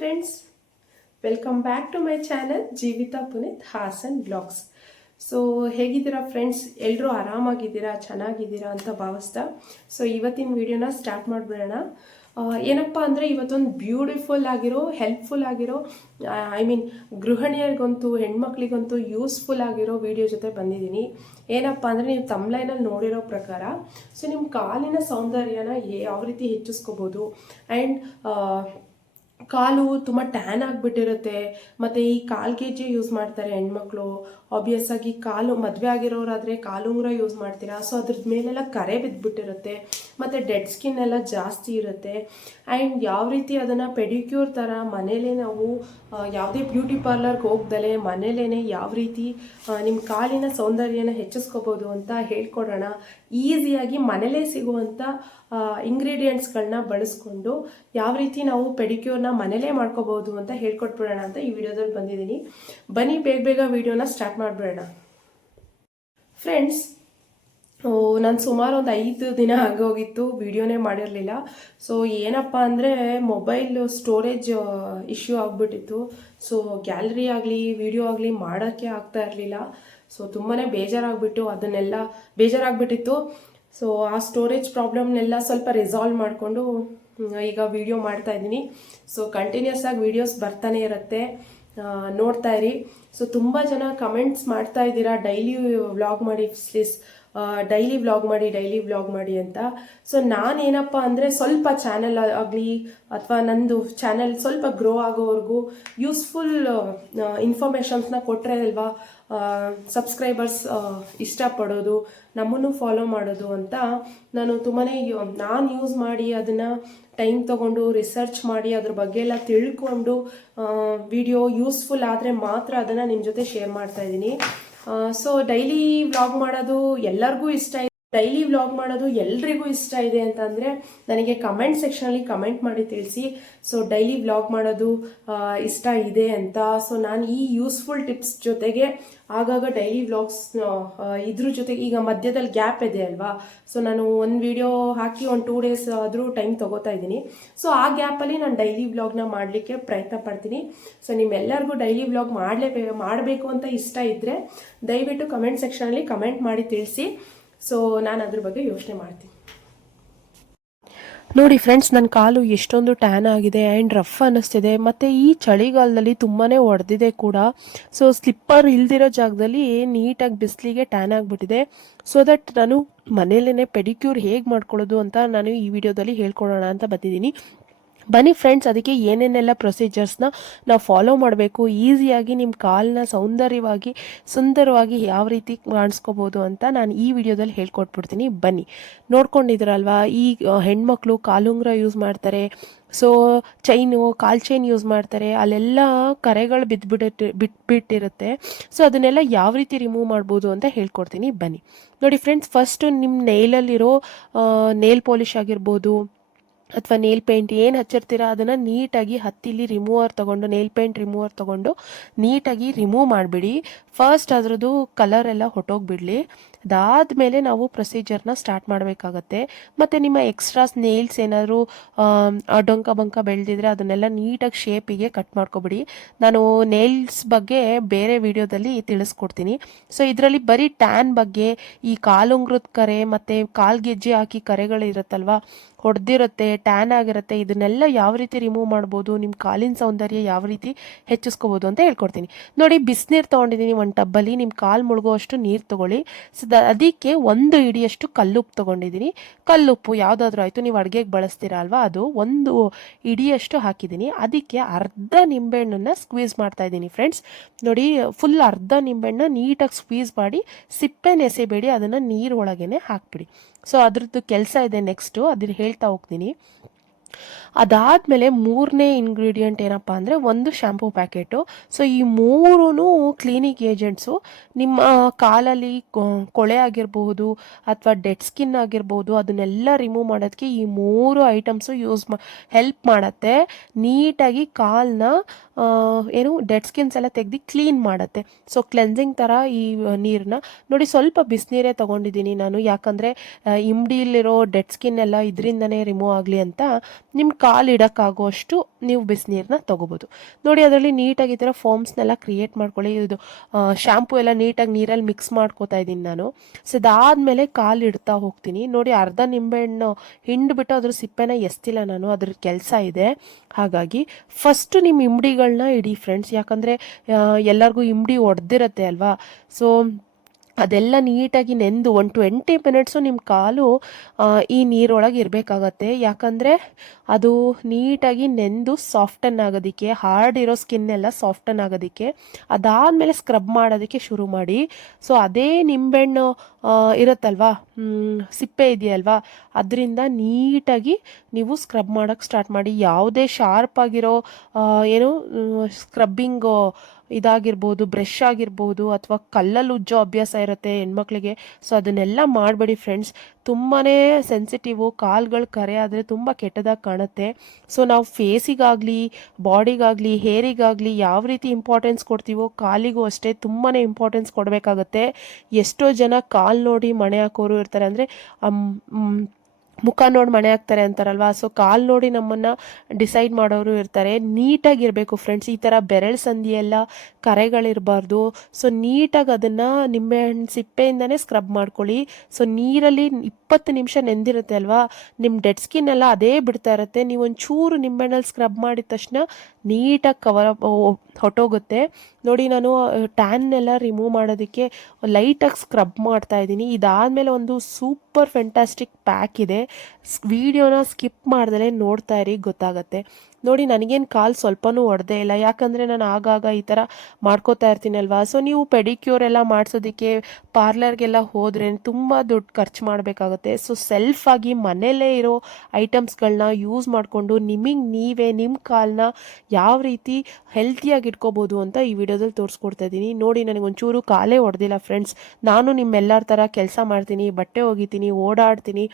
Friends, welcome back to my channel Jeevitha Puneeth Hassan blogs. So ಹೇಗಿದ್ದೀರಾ friends? ಎಲ್ಲರೂ ಆರಾಮಾಗಿದ್ದೀರಾ, ಚೆನ್ನಾಗಿದ್ದೀರಾ ಅಂತ ಭಾವಿಸ್ತಾ ಸೊ ಇವತ್ತಿನ ವಿಡಿಯೋನ ಸ್ಟಾರ್ಟ್ ಮಾಡಿಬಿಡೋಣ. ಏನಪ್ಪ ಅಂದರೆ ಇವತ್ತೊಂದು ಬ್ಯೂಟಿಫುಲ್ ಆಗಿರೋ, ಹೆಲ್ಪ್ಫುಲ್ ಆಗಿರೋ, ಗೃಹಿಣಿಯರಿಗಂತೂ ಹೆಣ್ಮಕ್ಳಿಗಂತೂ ಯೂಸ್ಫುಲ್ ಆಗಿರೋ ವಿಡಿಯೋ ಜೊತೆ ಬಂದಿದ್ದೀನಿ. ಏನಪ್ಪ ಅಂದರೆ ನೀವು ತಮ್ಲೈನಲ್ಲಿ ನೋಡಿರೋ ಪ್ರಕಾರ ಸೊ ನಿಮ್ಮ ಕಾಲಿನ ಸೌಂದರ್ಯನ ಯಾವ ರೀತಿ ಹೆಚ್ಚಿಸ್ಕೋಬೋದು. ಆ್ಯಂಡ್ ಕಾಲು ತುಂಬ ಟ್ಯಾನ್ ಆಗಿಬಿಟ್ಟಿರುತ್ತೆ. ಮತ್ತು ಈ ಕಾಲ್ಗೆಜ್ಜೆ ಯೂಸ್ ಮಾಡ್ತಾರೆ ಹೆಣ್ಮಕ್ಳು. ಆಬ್ವಿಯಸ್ ಆಗಿ ಕಾಲು ಮದುವೆ ಆಗಿರೋರಾದರೆ ಕಾಲುಂಗುರ ಯೂಸ್ ಮಾಡ್ತೀರಾ. ಸೊ ಅದ್ರದ್ದು ಮೇಲೆಲ್ಲ ಕರೆ ಬಿದ್ದುಬಿಟ್ಟಿರುತ್ತೆ ಮತ್ತು ಡೆಡ್ ಸ್ಕಿನ್ ಎಲ್ಲ ಜಾಸ್ತಿ ಇರುತ್ತೆ. ಆ್ಯಂಡ್ ಯಾವ ರೀತಿ ಅದನ್ನು ಪೆಡಿಕ್ಯೂರ್ ಥರ ಮನೇಲೇ ನಾವು ಯಾವುದೇ ಬ್ಯೂಟಿ ಪಾರ್ಲರ್ಗೆ ಹೋಗ್ದಲೇ ಮನೇಲೇ ಯಾವ ರೀತಿ ನಿಮ್ಮ ಕಾಲಿನ ಸೌಂದರ್ಯನ ಹೆಚ್ಚಿಸ್ಕೋಬೋದು ಅಂತ ಹೇಳ್ಕೊಡೋಣ. ಈಸಿಯಾಗಿ ಮನೇಲೇ ಸಿಗುವಂಥ ಇಂಗ್ರೀಡಿಯೆಂಟ್ಸ್ಗಳನ್ನ ಬಳಸ್ಕೊಂಡು ಯಾವ ರೀತಿ ನಾವು ಪೆಡಿಕ್ಯೂರ್ನ ಮನೇಲೇ ಮಾಡ್ಕೋಬೋದು ಅಂತ ಹೇಳ್ಕೊಟ್ಬಿಡೋಣ ಅಂತ ಈ ವಿಡಿಯೋದಲ್ಲಿ ಬಂದಿದ್ದೀನಿ. ಬನ್ನಿ ಬೇಗ ಬೇಗ ವಿಡಿಯೋನ ಸ್ಟಾರ್ಟ್ ಮಾಡಿಬಿಡೋಣ. ಫ್ರೆಂಡ್ಸ್, ನಾನು ಸುಮಾರು ಒಂದು 5 ದಿನ ಆಗೋಗಿತ್ತು ವಿಡಿಯೋನೇ ಮಾಡಿರಲಿಲ್ಲ. ಸೊ ಏನಪ್ಪ ಅಂದರೆ ಮೊಬೈಲ್ ಸ್ಟೋರೇಜ್ ಇಶ್ಯೂ ಆಗಿಬಿಟ್ಟಿತ್ತು. ಸೊ ಗ್ಯಾಲರಿ ಆಗಲಿ ವಿಡಿಯೋ ಆಗಲಿ ಮಾಡೋಕ್ಕೆ ಆಗ್ತಾ ಇರಲಿಲ್ಲ. ಸೊ ತುಂಬಾ ಬೇಜಾರಾಗ್ಬಿಟ್ಟಿತ್ತು. ಸೊ ಆ ಸ್ಟೋರೇಜ್ ಪ್ರಾಬ್ಲಮ್ನೆಲ್ಲ ಸ್ವಲ್ಪ ರಿಸಾಲ್ವ್ ಮಾಡಿಕೊಂಡು ಈಗ ವಿಡಿಯೋ ಮಾಡ್ತಾ ಇದ್ದೀನಿ. ಸೊ ಕಂಟಿನ್ಯೂಸ್ ಆಗಿ ವೀಡಿಯೋಸ್ ಬರ್ತಾನೆ ಇರುತ್ತೆ, ನೋಡ್ತಾ ಇರಿ. ಸೊ ತುಂಬ ಜನ ಕಮೆಂಟ್ಸ್ ಮಾಡ್ತಾ ಇದ್ದೀರಾ, ಡೈಲಿ ವ್ಲಾಗ್ ಮಾಡಿ ಪ್ಲೀಸ್, ಡೈಲಿ ವ್ಲಾಗ್ ಮಾಡಿ ಅಂತ. ಸೊ ನಾನೇನಪ್ಪ ಅಂದರೆ ಸ್ವಲ್ಪ ಚಾನೆಲ್ ಆಗಲಿ ಅಥವಾ ನಂದು ಚಾನೆಲ್ ಸ್ವಲ್ಪ ಗ್ರೋ ಆಗೋವರೆಗೂ ಯೂಸ್ಫುಲ್ ಇನ್ಫಾರ್ಮೇಷನ್ಸ್ನ ಕೊಟ್ಟರೆ ಅಲ್ವಾ ಸಬ್ಸ್ಕ್ರೈಬರ್ಸ್ ಇಷ್ಟಪಡೋದು, ನಮ್ಮನ್ನು ಫಾಲೋ ಮಾಡೋದು ಅಂತ ನಾನು ಯೂಸ್ ಮಾಡಿ ಅದನ್ನು ಟೈಮ್ ತೊಗೊಂಡು ರಿಸರ್ಚ್ ಮಾಡಿ ಅದ್ರ ಬಗ್ಗೆ ಎಲ್ಲ ತಿಳ್ಕೊಂಡು ವಿಡಿಯೋ ಯೂಸ್ಫುಲ್ ಆದರೆ ಮಾತ್ರ ಅದನ್ನು ನಿಮ್ಮ ಜೊತೆ ಶೇರ್ ಮಾಡ್ತಾ ಇದ್ದೀನಿ. ಸೊ ಡೈಲಿ ವ್ಲಾಗ್ ಮಾಡೋದು ಎಲ್ಲರಿಗೂ ಇಷ್ಟ ಇದೆ. ಡೈಲಿ ವ್ಲಾಗ್ ಮಾಡೋದು ಎಲ್ರಿಗೂ ಇಷ್ಟ ಇದೆ ಅಂತಂದರೆ ನನಗೆ ಕಮೆಂಟ್ ಸೆಕ್ಷನಲ್ಲಿ ಕಮೆಂಟ್ ಮಾಡಿ ತಿಳಿಸಿ. ಸೊ ಡೈಲಿ ವ್ಲಾಗ್ ಮಾಡೋದು ಇಷ್ಟ ಇದೆ ಅಂತ. ಸೊ ನಾನು ಈ ಯೂಸ್ಫುಲ್ ಟಿಪ್ಸ್ ಜೊತೆಗೆ ಆಗಾಗ ಡೈಲಿ ವ್ಲಾಗ್ಸ್ ಇದ್ರ ಜೊತೆಗೆ ಈಗ ಮಧ್ಯದಲ್ಲಿ ಗ್ಯಾಪ್ ಇದೆ ಅಲ್ವಾ. ಸೊ ನಾನು ಒಂದು ವಿಡಿಯೋ ಹಾಕಿ ಒಂದು 2 days ಆದರೂ ಟೈಮ್ ತೊಗೋತಾ ಇದ್ದೀನಿ. ಸೊ ಆ ಗ್ಯಾಪಲ್ಲಿ ನಾನು ಡೈಲಿ ವ್ಲಾಗ್ನ ಮಾಡಲಿಕ್ಕೆ ಪ್ರಯತ್ನ ಪಡ್ತೀನಿ. ಸೊ ನಿಮ್ಮೆಲ್ಲರಿಗೂ ಡೈಲಿ ವ್ಲಾಗ್ ಮಾಡಬೇಕು ಅಂತ ಇಷ್ಟ ಇದ್ದರೆ ದಯವಿಟ್ಟು ಕಮೆಂಟ್ ಸೆಕ್ಷನಲ್ಲಿ ಕಮೆಂಟ್ ಮಾಡಿ ತಿಳಿಸಿ. ಸೊ ನಾನು ಅದ್ರ ಬಗ್ಗೆ ಯೋಚನೆ ಮಾಡ್ತೀನಿ. ನೋಡಿ ಫ್ರೆಂಡ್ಸ್, ನನ್ನ ಕಾಲು ಎಷ್ಟೊಂದು ಟ್ಯಾನ್ ಆಗಿದೆ ಆ್ಯಂಡ್ ರಫ್ ಅನ್ನಿಸ್ತಿದೆ. ಮತ್ತು ಈ ಚಳಿಗಾಲದಲ್ಲಿ ತುಂಬಾ ಒಡೆದಿದೆ ಕೂಡ. ಸೊ ಸ್ಲಿಪ್ಪರ್ ಇಲ್ದಿರೋ ಜಾಗದಲ್ಲಿ ನೀಟಾಗಿ ಬಿಸಿಲಿಗೆ ಟ್ಯಾನ್ ಆಗಿಬಿಟ್ಟಿದೆ. ಸೊ ದಟ್ ನಾನು ಮನೇಲೇ ಪೆಡಿಕ್ಯೂರ್ ಹೇಗೆ ಮಾಡ್ಕೊಳ್ಳೋದು ಅಂತ ನಾನು ಈ ವಿಡಿಯೋದಲ್ಲಿ ಹೇಳ್ಕೊಡೋಣ ಅಂತ ಬಂದಿದ್ದೀನಿ. ಬನ್ನಿ ಫ್ರೆಂಡ್ಸ್, ಅದಕ್ಕೆ ಏನೇನೆಲ್ಲ ಪ್ರೊಸೀಜರ್ಸ್ನ ನಾವು ಫಾಲೋ ಮಾಡಬೇಕು, ಈಸಿಯಾಗಿ ನಿಮ್ಮ ಕಾಲನ್ನ ಸುಂದರವಾಗಿ ಯಾವ ರೀತಿ ಕಾಣಿಸ್ಕೋಬೋದು ಅಂತ ನಾನು ಈ ವಿಡಿಯೋದಲ್ಲಿ ಹೇಳ್ಕೊಟ್ಬಿಡ್ತೀನಿ. ಬನ್ನಿ, ನೋಡ್ಕೊಂಡಿದ್ರಲ್ವಾ, ಈ ಹೆಣ್ಮಕ್ಳು ಕಾಲುಂಗ್ರ ಯೂಸ್ ಮಾಡ್ತಾರೆ. ಸೊ ಕಾಲ್ ಚೈನ್ ಯೂಸ್ ಮಾಡ್ತಾರೆ, ಅಲ್ಲೆಲ್ಲ ಕರೆಗಳು ಬಿಟ್ಬಿಟ್ಟಿರುತ್ತೆ. ಸೊ ಅದನ್ನೆಲ್ಲ ಯಾವ ರೀತಿ ರಿಮೂವ್ ಮಾಡ್ಬೋದು ಅಂತ ಹೇಳ್ಕೊಡ್ತೀನಿ. ಬನ್ನಿ ನೋಡಿ ಫ್ರೆಂಡ್ಸ್, ಫಸ್ಟು ನಿಮ್ಮ ನೇಲಲ್ಲಿರೋ ನೇಲ್ ಪಾಲಿಶ್ ಆಗಿರ್ಬೋದು ಅಥವಾ ನೇಲ್ ಪೇಂಟ್ ಏನು ಹಚ್ಚಿರ್ತೀರ ಅದನ್ನು ನೀಟಾಗಿ ಹತ್ತಿಲಿ ನೇಲ್ ಪೇಂಟ್ ರಿಮೂವರ್ ತೊಗೊಂಡು ನೀಟಾಗಿ ರಿಮೂವ್ ಮಾಡಿಬಿಡಿ. ಫಸ್ಟ್ ಅದರದ್ದು ಕಲರ್ ಎಲ್ಲ ಹೊಟ್ಟೋಗ್ಬಿಡಲಿ. ಅದಾದಮೇಲೆ ನಾವು ಪ್ರೊಸೀಜರ್ನ ಸ್ಟಾರ್ಟ್ ಮಾಡಬೇಕಾಗತ್ತೆ. ಮತ್ತು ನಿಮ್ಮ ಎಕ್ಸ್ಟ್ರಾಸ್ ನೇಲ್ಸ್ ಏನಾದರೂ ಡೊಂಕ ಬಂಕ ಬೆಳೆದಿದ್ರೆ ಅದನ್ನೆಲ್ಲ ನೀಟಾಗಿ ಶೇಪಿಗೆ ಕಟ್ ಮಾಡ್ಕೊಬಿಡಿ. ನಾನು ನೇಲ್ಸ್ ಬಗ್ಗೆ ಬೇರೆ ವಿಡಿಯೋದಲ್ಲಿ ತಿಳಿಸ್ಕೊಡ್ತೀನಿ. ಸೊ ಇದರಲ್ಲಿ ಬರೀ ಟ್ಯಾನ್ ಬಗ್ಗೆ, ಈ ಕಾಲುಂಗ್ರದ ಕರೆ ಮತ್ತು ಕಾಲ್ಗೆಜ್ಜೆ ಹಾಕಿ ಕರೆಗಳಿರುತ್ತಲ್ವ, ಹೊಡೆದಿರುತ್ತೆ, ಟ್ಯಾನ್ ಆಗಿರುತ್ತೆ, ಇದನ್ನೆಲ್ಲ ಯಾವ ರೀತಿ ರಿಮೂವ್ ಮಾಡ್ಬೋದು, ನಿಮ್ಮ ಕಾಲಿನ ಸೌಂದರ್ಯ ಯಾವ ರೀತಿ ಹೆಚ್ಚಿಸ್ಕೋಬೋದು ಅಂತ ಹೇಳ್ಕೊಡ್ತೀನಿ. ನೋಡಿ, ಬಿಸಿನೀರು ತೊಗೊಂಡಿದ್ದೀನಿ ಒಂದು ಟಬ್ಬಲ್ಲಿ. ನಿಮ್ಮ ಕಾಲು ಮುಳುಗುವಷ್ಟು ನೀರು ತೊಗೊಳ್ಳಿ. ಸೊ ಅದಕ್ಕೆ 1 ಹಿಡಿಯಷ್ಟು ಕಲ್ಲುಪ್ಪು ತೊಗೊಂಡಿದ್ದೀನಿ. ಕಲ್ಲುಪ್ಪು ಯಾವುದಾದ್ರೂ ಆಯಿತು, ನೀವು ಅಡುಗೆಗೆ ಬಳಸ್ತೀರಾ ಅಲ್ವಾ, ಅದು 1 ಹಿಡಿಯಷ್ಟು ಹಾಕಿದ್ದೀನಿ. ಅದಕ್ಕೆ ಅರ್ಧ ನಿಂಬೆಹಣ್ಣನ್ನು ಸ್ಕ್ವೀಸ್ ಮಾಡ್ತಾ ಇದ್ದೀನಿ ಫ್ರೆಂಡ್ಸ್. ನೋಡಿ, ಫುಲ್ ಅರ್ಧ ನಿಂಬೆಹಣ್ಣು ನೀಟಾಗಿ ಸ್ಕ್ವೀಸ್ ಮಾಡಿ ಸಿಪ್ಪೆನ ಎಸೆಬೇಡಿ, ಅದನ್ನು ನೀರು ಒಳಗೇ ಹಾಕ್ಬಿಡಿ. ಸೊ ಅದ್ರದ್ದು ಕೆಲಸ ಇದೆ ನೆಕ್ಸ್ಟು, ಅದನ್ನು ಹೇಳ್ತಾ ಹೋಗ್ತೀನಿ. ಅದಾದಮೇಲೆ 3ನೇ ಇಂಗ್ರೀಡಿಯೆಂಟ್ ಏನಪ್ಪ ಅಂದರೆ 1 ಶ್ಯಾಂಪೂ ಪ್ಯಾಕೆಟು. ಸೊ ಈ 3 ಕ್ಲೀನಿಂಗ್ ಏಜೆಂಟ್ಸು ನಿಮ್ಮ ಕಾಲಲ್ಲಿ ಕೊಳೆ ಆಗಿರಬಹುದು ಅಥವಾ ಡೆಡ್ ಸ್ಕಿನ್ ಆಗಿರ್ಬೋದು, ಅದನ್ನೆಲ್ಲ ರಿಮೂವ್ ಮಾಡೋದಕ್ಕೆ ಈ 3 ಐಟಮ್ಸು ಹೆಲ್ಪ್ ಮಾಡುತ್ತೆ. ನೀಟಾಗಿ ಕಾಲನ್ನ ಡೆಡ್ ಸ್ಕಿನ್ಸ್ ಎಲ್ಲ ತೆಗೆದು ಕ್ಲೀನ್ ಮಾಡುತ್ತೆ. ಸೊ ಕ್ಲೆನ್ಸಿಂಗ್ ಥರ ಈ ನೀರನ್ನ ನೋಡಿ, ಸ್ವಲ್ಪ ಬಿಸಿನೀರೇ ತೊಗೊಂಡಿದ್ದೀನಿ ನಾನು, ಯಾಕಂದರೆ ಇಮ್ಡಿಲಿರೋ ಡೆಡ್ ಸ್ಕಿನ್ ಎಲ್ಲ ಇದರಿಂದನೇ ರಿಮೂವ್ ಆಗಲಿ ಅಂತ ನಿಮ್ಮ ಕಾಲು ಇಡೋಕ್ಕಾಗುವಷ್ಟು ನೀವು ಬಿಸಿನೀರನ್ನ ತೊಗೋಬೋದು. ನೋಡಿ ಅದರಲ್ಲಿ ನೀಟಾಗಿ ಈ ಥರ ಫೋಮ್ಸ್ನೆಲ್ಲ ಕ್ರಿಯೇಟ್ ಮಾಡ್ಕೊಳ್ಳಿ. ಇದು ಶ್ಯಾಂಪು ಎಲ್ಲ ನೀಟಾಗಿ ನೀರಲ್ಲಿ ಮಿಕ್ಸ್ ಮಾಡ್ಕೋತಾ ಇದ್ದೀನಿ ನಾನು. ಸೊ ಇದಾದಮೇಲೆ ಕಾಲು ಇಡ್ತಾ ಹೋಗ್ತೀನಿ. ನೋಡಿ ಅರ್ಧ ನಿಂಬೆಹಣ್ಣು ಹಿಂಡ್ಬಿಟ್ಟು ಅದ್ರ ಸಿಪ್ಪೆನ ಎಸ್ತಿಲ್ಲ ನಾನು, ಅದ್ರ ಕೆಲಸ ಇದೆ. ಹಾಗಾಗಿ ಫಸ್ಟ್ ನಿಮ್ಮ ಇಂಬಡಿಗಳನ್ನ ಇಡಿ ಫ್ರೆಂಡ್ಸ್, ಯಾಕಂದರೆ ಎಲ್ಲರಿಗೂ ಇಂಬಡಿ ಒಡೆದಿರತ್ತೆ ಅಲ್ವಾ. ಸೊ ಅದೆಲ್ಲ ನೀಟಾಗಿ ನೆಂದು 20 ಮಿನಿಟ್ಸು ನಿಮ್ಮ ಕಾಲು ಈ ನೀರೊಳಗೆ ಇರಬೇಕಾಗತ್ತೆ. ಯಾಕಂದರೆ ಅದು ನೀಟಾಗಿ ನೆಂದು ಸಾಫ್ಟನ್ ಆಗೋದಕ್ಕೆ, ಹಾರ್ಡ್ ಇರೋ ಸ್ಕಿನ್ ಎಲ್ಲ ಸಾಫ್ಟನ್ ಆಗೋದಕ್ಕೆ. ಅದಾದಮೇಲೆ ಸ್ಕ್ರಬ್ ಮಾಡೋದಕ್ಕೆ ಶುರು ಮಾಡಿ. ಸೊ ಅದೇ ನಿಂಬೆಹಣ್ಣು ಇರುತ್ತಲ್ವಾ, ಸಿಪ್ಪೆ ಇದೆಯಲ್ವಾ, ಅದರಿಂದ ನೀಟಾಗಿ ನೀವು ಸ್ಕ್ರಬ್ ಮಾಡೋಕ್ಕೆ ಸ್ಟಾರ್ಟ್ ಮಾಡಿ. ಯಾವುದೇ ಶಾರ್ಪ್ ಆಗಿರೋ ಏನು ಸ್ಕ್ರಬ್ಬಿಂಗು ಇದಾಗಿರ್ಬೋದು, ಬ್ರಷ್ ಆಗಿರ್ಬೋದು, ಅಥವಾ ಕಲ್ಲಲ್ಲಿ ಉಜ್ಜೋ ಅಭ್ಯಾಸ ಇರುತ್ತೆ ಹೆಣ್ಮಕ್ಳಿಗೆ. ಸೊ ಅದನ್ನೆಲ್ಲ ಮಾಡಬೇಡಿ ಫ್ರೆಂಡ್ಸ್. ತುಂಬಾ ಸೆನ್ಸಿಟಿವು, ಕಾಲ್ಗಳು ಕರೆ ಆದರೆ ತುಂಬ ಕೆಟ್ಟದಾಗಿ ಕಾಣುತ್ತೆ. ಸೊ ನಾವು ಫೇಸಿಗಾಗಲಿ, ಬಾಡಿಗಾಗಲಿ, ಹೇರಿಗಾಗಲಿ ಯಾವ ರೀತಿ ಇಂಪಾರ್ಟೆನ್ಸ್ ಕೊಡ್ತೀವೋ ಕಾಲಿಗೂ ಅಷ್ಟೇ ತುಂಬಾ ಇಂಪಾರ್ಟೆನ್ಸ್ ಕೊಡಬೇಕಾಗತ್ತೆ. ಎಷ್ಟೋ ಜನ ಕಾಲು ನೋಡಿ ಮಣೆ ಹಾಕೋರು ಇರ್ತಾರೆ, ಅಂದರೆ ಮುಖ ನೋಡಿ ಮಣೆ ಹಾಕ್ತಾರೆ ಅಂತಾರಲ್ವಾ. ಸೊ ಕಾಲು ನೋಡಿ ನಮ್ಮನ್ನು ಡಿಸೈಡ್ ಮಾಡೋರು ಇರ್ತಾರೆ. ನೀಟಾಗಿರಬೇಕು ಫ್ರೆಂಡ್ಸ್. ಈ ಥರ ಬೆರಳು ಸಂದಿಯೆಲ್ಲ ಕರೆಗಳಿರಬಾರ್ದು. ಸೊ ನೀಟಾಗಿ ಅದನ್ನು ನಿಂಬೆಹಣ್ಣು ಸಿಪ್ಪೆಯಿಂದನೇ ಸ್ಕ್ರಬ್ ಮಾಡ್ಕೊಳ್ಳಿ. ಸೊ ನೀರಲ್ಲಿ 20 ನಿಮಿಷ ನೆಂದಿರುತ್ತೆ ಅಲ್ವಾ, ನಿಮ್ಮ ಡೆಡ್ ಸ್ಕಿನ್ ಎಲ್ಲ ಅದೇ ಬಿಡ್ತಾ ಇರುತ್ತೆ. ನೀವು ಒಂಚೂರು ನಿಂಬೆಹಣ್ಣಲ್ಲಿ ಸ್ಕ್ರಬ್ ಮಾಡಿದ ತಕ್ಷಣ ನೀಟಾಗಿ ಕವರ್ ಹೊಟ್ಟೋಗುತ್ತೆ. ನೋಡಿ ನಾನು ಟ್ಯಾನ್ನೆಲ್ಲ ರಿಮೂವ್ ಮಾಡೋದಕ್ಕೆ ಲೈಟಾಗಿ ಸ್ಕ್ರಬ್ ಮಾಡ್ತಾ ಇದ್ದೀನಿ. ಇದಾದಮೇಲೆ ಒಂದು ಸೂಪರ್ ಫ್ಯಾಂಟಾಸ್ಟಿಕ್ ಪ್ಯಾಕ್ ಇದೆ, ವಿಡಿಯೋನ ಸ್ಕಿಪ್ ಮಾಡ್ದಲೇ ನೋಡ್ತಾ ಇರಿ, ಗೊತ್ತಾಗತ್ತೆ. ನೋಡಿ ನನಗೇನು ಕಾಲು ಸ್ವಲ್ಪನೂ ಒಡೆದೇ ಇಲ್ಲ, ಯಾಕಂದರೆ ನಾನು ಆಗಾಗ ಈ ಥರ ಮಾಡ್ಕೋತಾ ಇರ್ತೀನಲ್ವಾ. ಸೊ ನೀವು ಪೆಡಿಕ್ಯೂರ್ ಎಲ್ಲ ಮಾಡಿಸೋದಕ್ಕೆ ಪಾರ್ಲರ್ಗೆಲ್ಲ ಹೋದರೆ ತುಂಬ ದುಡ್ಡು ಖರ್ಚು ಮಾಡಬೇಕಾಗುತ್ತೆ. ಸೊ ಸೆಲ್ಫಾಗಿ ಮನೆಯಲ್ಲೇ ಇರೋ ಐಟಮ್ಸ್ಗಳನ್ನ ಯೂಸ್ ಮಾಡಿಕೊಂಡು ನೀವೇ ನಿಮ್ಮ ಕಾಲನ್ನ ಯಾವ ರೀತಿ ಹೆಲ್ತಿಯಾಗಿ ಇಟ್ಕೋಬೋದು ಅಂತ ಈ ವಿಡಿಯೋದಲ್ಲಿ ತೋರಿಸ್ಕೊಡ್ತಾ ಇದ್ದೀನಿ. ನೋಡಿ ನನಗೊಂಚೂರು ಕಾಲೇ ಹೊಡೆದಿಲ್ಲ ಫ್ರೆಂಡ್ಸ್. ನಾನು ನಿಮ್ಮೆಲ್ಲರ ಥರ ಕೆಲಸ ಮಾಡ್ತೀನಿ, ಬಟ್ಟೆ ಒಗಿತೀನಿ, ಓಡಾಡ್ತೀನಿ.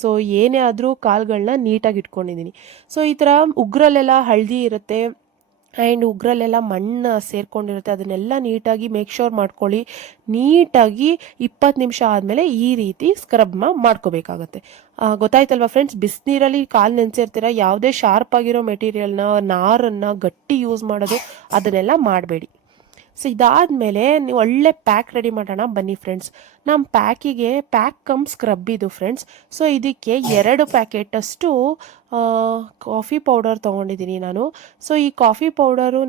ಸೊ ಏನೇ ಆದರೂ ಕಾಲುಗಳನ್ನ ನೀಟಾಗಿ ಇಟ್ಕೊಂಡಿದ್ದೀನಿ. ಸೊ ಈ ಥರ ಉಗ್ರಲ್ಲೆಲ್ಲ ಹಳದಿ ಇರುತ್ತೆ ಆ್ಯಂಡ್ ಉಗ್ರಲ್ಲೆಲ್ಲ ಮಣ್ಣು ಸೇರ್ಕೊಂಡಿರುತ್ತೆ, ಅದನ್ನೆಲ್ಲ ನೀಟಾಗಿ ಮೇಕ್ ಶೋರ್ ಮಾಡ್ಕೊಳ್ಳಿ. ನೀಟಾಗಿ 20 ನಿಮಿಷ ಆದಮೇಲೆ ಈ ರೀತಿ ಸ್ಕ್ರಬ್ ಮಾಡ್ಕೋಬೇಕಾಗತ್ತೆ. ಗೊತ್ತಾಯ್ತಲ್ವ ಫ್ರೆಂಡ್ಸ್. ಬಿಸಿನೀರಲ್ಲಿ ಕಾಲು ನೆನೆಸಿರ್ತೀರ, ಯಾವುದೇ ಶಾರ್ಪ್ ಆಗಿರೋ ಮೆಟೀರಿಯಲ್ನ, ನಾರನ್ನು ಗಟ್ಟಿ ಯೂಸ್ ಮಾಡೋದು ಅದನ್ನೆಲ್ಲ ಮಾಡಬೇಡಿ. ಸೊ ಇದಾದಮೇಲೆ ನೀವು ಒಳ್ಳೆ ಪ್ಯಾಕ್ ರೆಡಿ ಮಾಡೋಣ ಬನ್ನಿ ಫ್ರೆಂಡ್ಸ್. ನಮ್ಮ ಪ್ಯಾಕ್ ಕಮ್ ಸ್ಕ್ರಬ್ ಇದು ಫ್ರೆಂಡ್ಸ್. ಸೊ ಇದಕ್ಕೆ 2 ಪ್ಯಾಕೆಟಷ್ಟು ಕಾಫಿ ಪೌಡರ್ ತೊಗೊಂಡಿದ್ದೀನಿ ನಾನು. ಸೊ ಈ coffee powder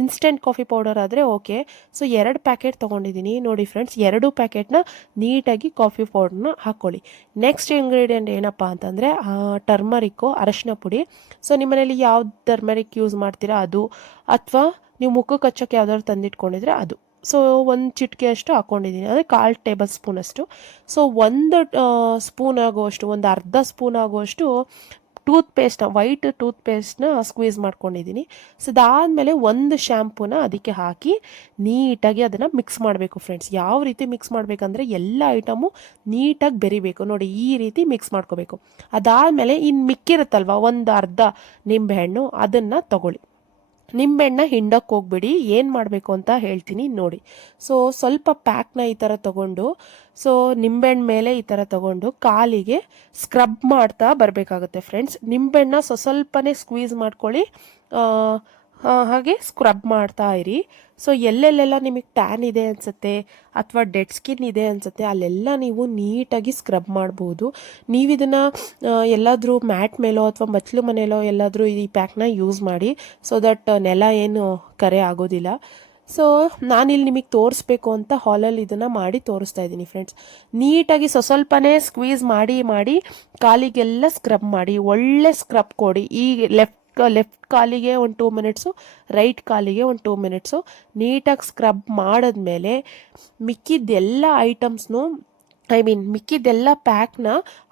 instant coffee powder ಆದರೆ ಓಕೆ. ಸೊ 2 ಪ್ಯಾಕೆಟ್ ತೊಗೊಂಡಿದ್ದೀನಿ. ನೋಡಿ ಫ್ರೆಂಡ್ಸ್, 2 ಪ್ಯಾಕೆಟ್ನ ನೀಟಾಗಿ ಕಾಫಿ ಪೌಡರ್ನ ಹಾಕ್ಕೊಳ್ಳಿ. ನೆಕ್ಸ್ಟ್ ಇಂಗ್ರೀಡಿಯೆಂಟ್ ಏನಪ್ಪ ಅಂತಂದರೆ ಟರ್ಮರಿಕ್ಕು, ಅರಶಿನ ಪುಡಿ. ಸೊ ನಿಮ್ಮನೇಲಿ ಯಾವ್ದು ಟರ್ಮರಿಕ್ ಯೂಸ್ ಮಾಡ್ತೀರಾ ಅದು, ಅಥವಾ ನೀವು ಮುಖಕ್ಕೆ ಹಚ್ಚೋಕ್ಕೆ ಯಾವ್ದಾದ್ರು ತಂದಿಟ್ಕೊಂಡಿದ್ರೆ ಅದು. ಸೊ 1 ಚಿಟಿಕೆ ಅಷ್ಟು ಹಾಕ್ಕೊಂಡಿದ್ದೀನಿ, ಅಂದರೆ 1/4 ಟೇಬಲ್ ಸ್ಪೂನಷ್ಟು. ಸೊ 1 ಸ್ಪೂನ್ ಆಗುವಷ್ಟು, ಒಂದು ಅರ್ಧ ಸ್ಪೂನ್ ಆಗುವಷ್ಟು ವೈಟ್ ಟೂತ್ ಪೇಸ್ಟ್ನ ಸ್ಕ್ವೀಸ್ ಮಾಡ್ಕೊಂಡಿದ್ದೀನಿ. ಸೊ ಅದಾದಮೇಲೆ 1 ಶ್ಯಾಂಪೂನ ಅದಕ್ಕೆ ಹಾಕಿ ನೀಟಾಗಿ ಅದನ್ನು ಮಿಕ್ಸ್ ಮಾಡಬೇಕು ಫ್ರೆಂಡ್ಸ್. ಯಾವ ರೀತಿ ಮಿಕ್ಸ್ ಮಾಡಬೇಕಂದ್ರೆ ಎಲ್ಲ ಐಟಮು ನೀಟಾಗಿ ಬೆರಿಬೇಕು. ನೋಡಿ ಈ ರೀತಿ ಮಿಕ್ಸ್ ಮಾಡ್ಕೋಬೇಕು. ಅದಾದಮೇಲೆ ಇನ್ನು ಮಿಕ್ಕಿರುತ್ತಲ್ವ ಒಂದು ಅರ್ಧ ನಿಂಬೆಹಣ್ಣು, ಅದನ್ನು ತಗೊಳ್ಳಿ. ನಿಂಬೆಹಣ್ಣ ಹಿಂಡಕ್ಕೆ ಹೋಗ್ಬಿಡಿ. ಏನು ಮಾಡಬೇಕು ಅಂತ ಹೇಳ್ತೀನಿ ನೋಡಿ. ಸೊ ಸ್ವಲ್ಪ ಪ್ಯಾಕ್ನ ಈ ಥರ ತೊಗೊಂಡು, ಸೊ ನಿಂಬೆಹಣ್ಣು ಮೇಲೆ ಈ ಥರ ತೊಗೊಂಡು ಕಾಲಿಗೆ ಸ್ಕ್ರಬ್ ಮಾಡ್ತಾ ಬರಬೇಕಾಗುತ್ತೆ ಫ್ರೆಂಡ್ಸ್. ನಿಂಬೆಹಣ್ಣ ಸ್ವಲ್ಪನೇ ಸ್ಕ್ವೀಸ್ ಮಾಡ್ಕೊಳ್ಳಿ, ಹಾಗೆ ಸ್ಕ್ರಬ್ ಮಾಡ್ತಾ ಇರಿ. ಸೊ ಎಲ್ಲೆಲ್ಲೆಲ್ಲ ನಿಮಗೆ ಟ್ಯಾನ್ ಇದೆ ಅನಿಸುತ್ತೆ ಅಥವಾ ಡೆಡ್ ಸ್ಕಿನ್ ಇದೆ ಅನಿಸುತ್ತೆ ಅಲ್ಲೆಲ್ಲ ನೀವು ನೀಟಾಗಿ ಸ್ಕ್ರಬ್ ಮಾಡ್ಬೋದು. ನೀವು ಇದನ್ನು ಎಲ್ಲಾದರೂ ಮ್ಯಾಟ್ ಮೇಲೋ ಅಥವಾ ಮಚ್ಚಲು ಮನೆಯಲ್ಲೋ ಎಲ್ಲಾದರೂ ಈ ಪ್ಯಾಕ್ನ ಯೂಸ್ ಮಾಡಿ, ಸೊ ದಟ್ ನೆಲ ಏನು ಕರೆ ಆಗೋದಿಲ್ಲ. ಸೊ ನಾನಿಲ್ಲಿ ನಿಮಗೆ ತೋರಿಸ್ಬೇಕು ಅಂತ ಹಾಲಲ್ಲಿ ಇದನ್ನು ಮಾಡಿ ತೋರಿಸ್ತಾ ಇದ್ದೀನಿ ಫ್ರೆಂಡ್ಸ್. ನೀಟಾಗಿ ಸ್ವಲ್ಪನೇ ಸ್ಕ್ವೀಸ್ ಮಾಡಿ ಕಾಲಿಗೆಲ್ಲ ಸ್ಕ್ರಬ್ ಮಾಡಿ, ಒಳ್ಳೆ ಸ್ಕ್ರಬ್ ಕೊಡಿ. ಈ ಲೆಫ್ಟ್ ಕಾಲಿಗೆ ಒಂದು 2 ಮಿನಿಟ್ಸು, ರೈಟ್ ಕಾಲಿಗೆ ಒಂದು 2 ಮಿನಿಟ್ಸು ನೀಟಾಗಿ ಸ್ಕ್ರಬ್ ಮಾಡಿದ್ಮೇಲೆ ಮಿಕ್ಕಿದ್ದೆಲ್ಲ ಐಟಮ್ಸ್ನು ಮಿಕ್ಕಿದ್ದೆಲ್ಲ ಪ್ಯಾಕ್ನ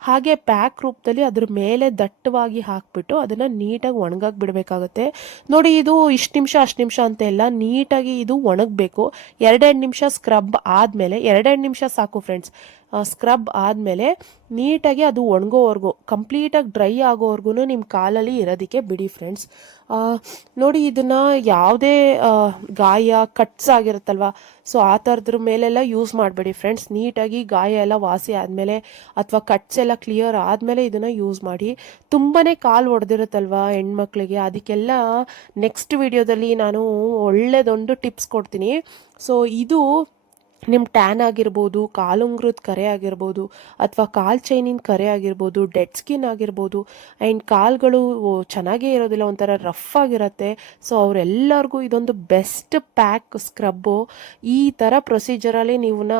ಹಾಗೆ ಪ್ಯಾಕ್ ರೂಪದಲ್ಲಿ ಅದ್ರ ಮೇಲೆ ದಟ್ಟವಾಗಿ ಹಾಕಿಬಿಟ್ಟು ಅದನ್ನು ನೀಟಾಗಿ ಒಣಗಕ್ಕೆ ಬಿಡಬೇಕಾಗುತ್ತೆ. ನೋಡಿ ಇದು ಇಷ್ಟು ನಿಮಿಷ ಅಷ್ಟು ನಿಮಿಷ ಅಂತ ಎಲ್ಲ, ನೀಟಾಗಿ ಇದು ಒಣಗಬೇಕು. 2 ನಿಮಿಷ ಸ್ಕ್ರಬ್ ಆದಮೇಲೆ 2 ನಿಮಿಷ ಸಾಕು ಫ್ರೆಂಡ್ಸ್. ಸ್ಕ್ರಬ್ ಆದಮೇಲೆ ನೀಟಾಗಿ ಅದು ಒಣಗೋವರೆಗೂ ಕಂಪ್ಲೀಟಾಗಿ ಡ್ರೈ ಆಗೋವರೆಗೂ ನಿಮ್ಮ ಕಾಲಲ್ಲಿ ಇರೋದಕ್ಕೆ ಬಿಡಿ ಫ್ರೆಂಡ್ಸ್. ನೋಡಿ ಇದನ್ನು ಯಾವುದೇ ಗಾಯ ಕಟ್ಸ್ ಆಗಿರುತ್ತಲ್ವ, ಸೊ ಆ ಥರದ್ರ ಮೇಲೆಲ್ಲ ಯೂಸ್ ಮಾಡಬೇಡಿ ಫ್ರೆಂಡ್ಸ್. ನೀಟಾಗಿ ಗಾಯ ಎಲ್ಲ ವಾಸಿ ಆದಮೇಲೆ ಅಥವಾ ಕಟ್ಸ್ ಎಲ್ಲ ಕ್ಲಿಯರ್ ಆದಮೇಲೆ ಇದನ್ನು ಯೂಸ್ ಮಾಡಿ. ತುಂಬಾ ಕಾಲು ಹೊಡೆದಿರುತ್ತಲ್ವ ಹೆಣ್ಮಕ್ಳಿಗೆ, ಅದಕ್ಕೆಲ್ಲ ನೆಕ್ಸ್ಟ್ ವಿಡಿಯೋದಲ್ಲಿ ನಾನು ಒಳ್ಳೆಯದೊಂದು ಟಿಪ್ಸ್ ಕೊಡ್ತೀನಿ. ಸೊ ಇದು ನಿಮ್ಮ ಟ್ಯಾನ್ ಆಗಿರ್ಬೋದು, ಕಾಲುಂಗ್ರದ ಕರೆ ಆಗಿರ್ಬೋದು, ಅಥವಾ ಕಾಲು ಚೈನಿನ ಕರೆ ಆಗಿರ್ಬೋದು, ಡೆಡ್ ಸ್ಕಿನ್ ಆಗಿರ್ಬೋದು, ಆ್ಯಂಡ್ ಕಾಲುಗಳು ಚೆನ್ನಾಗೇ ಇರೋದಿಲ್ಲ, ಒಂಥರ ರಫ್ ಆಗಿರುತ್ತೆ. ಸೊ ಅವರೆಲ್ಲರಿಗೂ ಇದೊಂದು ಬೆಸ್ಟ್ ಪ್ಯಾಕ್ ಸ್ಕ್ರಬ್ಬು. ಈ ಥರ ಪ್ರೊಸೀಜರಲ್ಲಿ ನೀವನ್ನ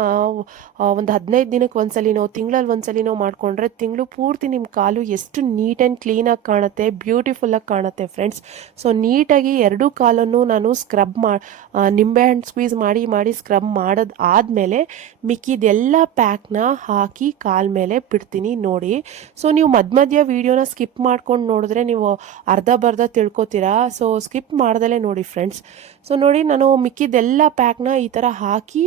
ಒಂದು 15 ದಿನಕ್ಕೆ ಒಂದ್ಸಲಿನೋ ತಿಂಗಳಲ್ಲಿ ಒಂದ್ಸಲಿನೋ ಮಾಡಿಕೊಂಡ್ರೆ ತಿಂಗಳು ಪೂರ್ತಿ ನಿಮ್ಮ ಕಾಲು ಎಷ್ಟು ನೀಟ್ ಆ್ಯಂಡ್ ಕ್ಲೀನಾಗಿ ಕಾಣುತ್ತೆ, ಬ್ಯೂಟಿಫುಲ್ಲಾಗಿ ಕಾಣುತ್ತೆ ಫ್ರೆಂಡ್ಸ್. ಸೊ ನೀಟಾಗಿ ಎರಡೂ ಕಾಲನ್ನು ನಾನು ಸ್ಕ್ರಬ್ ನಿಂಬೆಹಣ್ಣು ಸ್ಕ್ವೀಸ್ ಮಾಡಿ ಸ್ಕ್ರಬ್ ಮಾಡೋದು ಆದಮೇಲೆ ಮಿಕ್ಕಿದೆಲ್ಲ ಪ್ಯಾಕ್ನ ಹಾಕಿ ಕಾಲ ಮೇಲೆ ಬಿಡ್ತೀನಿ ನೋಡಿ. ಸೊ ನೀವು ಮಧ್ಯ ವೀಡಿಯೋನ ಸ್ಕಿಪ್ ಮಾಡ್ಕೊಂಡು ನೋಡಿದ್ರೆ ನೀವು ಅರ್ಧ ಬರ್ಧ ತಿಳ್ಕೊತೀರಾ. ಸೊ ಸ್ಕಿಪ್ ಮಾಡ್ದಲೇ ನೋಡಿ ಫ್ರೆಂಡ್ಸ್. ಸೊ ನೋಡಿ ನಾನು ಮಿಕ್ಕಿದೆಲ್ಲ ಪ್ಯಾಕ್ನ ಈ ಥರ ಹಾಕಿ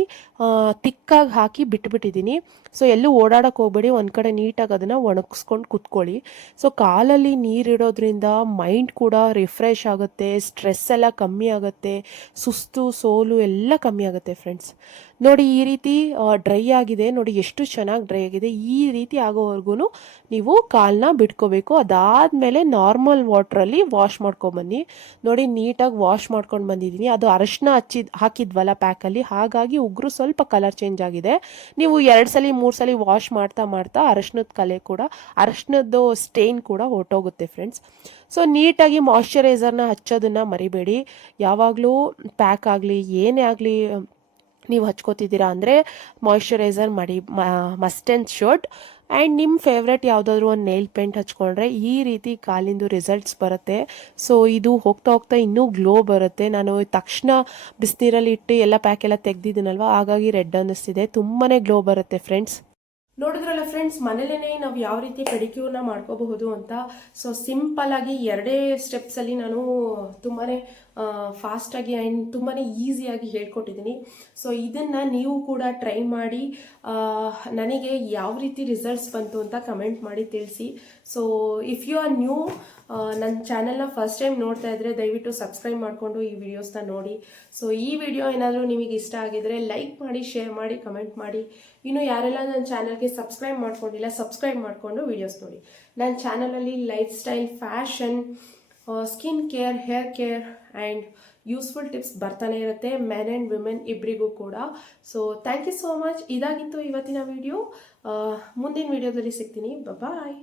ತಿಕ್ಕಾಗಿ ಹಾಕಿ ಬಿಟ್ಬಿಟ್ಟಿದ್ದೀನಿ. ಸೊ ಎಲ್ಲೂ ಓಡಾಡೋಕೆ ಹೋಗ್ಬೇಡಿ, ಒಂದು ಕಡೆ ನೀಟಾಗಿ ಅದನ್ನು ಒಣಗಿಸ್ಕೊಂಡು ಕುತ್ಕೊಳ್ಳಿ. ಸೊ ಕಾಲಲ್ಲಿ ನೀರಿಡೋದ್ರಿಂದ ಮೈಂಡ್ ಕೂಡ ರಿಫ್ರೆಶ್ ಆಗುತ್ತೆ, ಸ್ಟ್ರೆಸ್ ಎಲ್ಲ ಕಮ್ಮಿ ಆಗುತ್ತೆ, ಸುಸ್ತು ಸೋಲು ಎಲ್ಲ ಕಮ್ಮಿ ಆಗುತ್ತೆ ಫ್ರೆಂಡ್ಸ್. ನೋಡಿ ಈ ರೀತಿ ಡ್ರೈ ಆಗಿದೆ, ನೋಡಿ ಎಷ್ಟು ಚೆನ್ನಾಗಿ ಡ್ರೈ ಆಗಿದೆ. ಈ ರೀತಿ ಆಗೋವರೆಗೂ ನೀವು ಕಾಲನ್ನ ಬಿಟ್ಕೋಬೇಕು. ಅದಾದಮೇಲೆ ನಾರ್ಮಲ್ ವಾಟ್ರಲ್ಲಿ ವಾಶ್ ಮಾಡ್ಕೊಂಬನ್ನಿ. ನೋಡಿ ನೀಟಾಗಿ ವಾಶ್ ಮಾಡ್ಕೊಂಡು ಬಂದಿದ್ದೀನಿ. ಅದು ಅರಶಿನ ಹಾಕಿದ್ವಲ್ಲ ಪ್ಯಾಕಲ್ಲಿ, ಹಾಗಾಗಿ ಉಗುರು ಸ್ವಲ್ಪ ಕಲರ್ ಚೇಂಜ್ ಆಗಿದೆ. ನೀವು 2 ಸಲ 3 ಸಲ ವಾಶ್ ಮಾಡ್ತಾ ಅರಶಿನದ ಕಲೆ ಕೂಡ, ಅರಶಿನದ್ದು ಸ್ಟೇನ್ ಕೂಡ ಹೊರಟೋಗುತ್ತೆ ಫ್ರೆಂಡ್ಸ್. ಸೊ ನೀಟಾಗಿ ಮಾಯ್ಶ್ಚರೈಸರ್ನ ಹಚ್ಚೋದನ್ನು ಮರಿಬೇಡಿ. ಯಾವಾಗಲೂ ಪ್ಯಾಕ್ ಆಗಲಿ ಏನೇ ಆಗಲಿ ನೀವು ಹಚ್ಕೋತಿದ್ದೀರಾ ಅಂದರೆ ಮಾಯ್ಶ್ಚರೈಸರ್ ಮಾಡಿ, ಮಸ್ಟ್ ಆ್ಯಂಡ್ ಶುಡ್. ಆ್ಯಂಡ್ ನಿಮ್ಮ ಫೇವ್ರೆಟ್ ಯಾವುದಾದ್ರೂ ಒಂದು ನೇಲ್ ಪೇಂಟ್ ಹಚ್ಕೊಂಡ್ರೆ ಈ ರೀತಿ ಕಾಲಿಂದು ರಿಸಲ್ಟ್ಸ್ ಬರುತ್ತೆ. ಸೊ ಇದು ಹೋಗ್ತಾ ಇನ್ನೂ ಗ್ಲೋ ಬರುತ್ತೆ. ನಾನು ತಕ್ಷಣ ಬಿಸಿನೀರಲ್ಲಿ ಇಟ್ಟು ಎಲ್ಲ ಪ್ಯಾಕ್ ಎಲ್ಲ ತೆಗ್ದಿದ್ದೀನಲ್ವ, ಹಾಗಾಗಿ ರೆಡ್ ಅನ್ನಿಸ್ತಿದೆ. ತುಂಬಾ ಗ್ಲೋ ಬರುತ್ತೆ ಫ್ರೆಂಡ್ಸ್. ನೋಡಿದ್ರಲ್ಲ ಫ್ರೆಂಡ್ಸ್, ಮನೇಲೇ ನಾವು ಯಾವ ರೀತಿ ಪೆಡಿಕ್ಯೂರ್ನ ಮಾಡ್ಕೋಬಹುದು ಅಂತ. ಸೊ ಸಿಂಪಲ್ಲಾಗಿ 2 ಸ್ಟೆಪ್ಸಲ್ಲಿ ನಾನು ತುಂಬಾ ಫಾಸ್ಟಾಗಿ ಆ್ಯಂಡ್ ತುಂಬಾ ಈಸಿಯಾಗಿ ಹೇಳ್ಕೊಟ್ಟಿದ್ದೀನಿ. ಸೊ ಇದನ್ನು ನೀವು ಕೂಡ ಟ್ರೈ ಮಾಡಿ ನನಗೆ ಯಾವ ರೀತಿ ರಿಸಲ್ಟ್ಸ್ ಬಂತು ಅಂತ ಕಮೆಂಟ್ ಮಾಡಿ ತಿಳಿಸಿ. So if you are new, ನನ್ನ ಚಾನಲ್ನ ಫಸ್ಟ್ ಟೈಮ್ ನೋಡ್ತಾ ಇದ್ದರೆ ದಯವಿಟ್ಟು ಸಬ್ಸ್ಕ್ರೈಬ್ ಮಾಡಿಕೊಂಡು ಈ ವಿಡಿಯೋಸ್ನ ನೋಡಿ. ಸೊ ಈ ವಿಡಿಯೋ ಏನಾದರೂ ನಿಮಗೆ ಇಷ್ಟ ಆಗಿದರೆ ಲೈಕ್ ಮಾಡಿ, ಶೇರ್ ಮಾಡಿ, ಕಮೆಂಟ್ ಮಾಡಿ. ಇನ್ನು ಯಾರೆಲ್ಲ ನನ್ನ ಚಾನಲ್ಗೆ ಸಬ್ಸ್ಕ್ರೈಬ್ ಮಾಡ್ಕೊಂಡಿಲ್ಲ, ಸಬ್ಸ್ಕ್ರೈಬ್ ಮಾಡಿಕೊಂಡು ವಿಡಿಯೋಸ್ ನೋಡಿ. ನನ್ನ ಚಾನಲಲ್ಲಿ lifestyle, fashion, skin care, hair care and useful tips ಬರ್ತಾನೆ ಇರುತ್ತೆ, ಮೆನ್ ಆ್ಯಂಡ್ ವಿಮೆನ್ ಇಬ್ಬರಿಗೂ ಕೂಡ. So thank you so much. ಇದಾಗಿತ್ತು ಇವತ್ತಿನ ವಿಡಿಯೋ. ಮುಂದಿನ ವಿಡಿಯೋದಲ್ಲಿ ಸಿಗ್ತೀನಿ. ಬಾಯ್.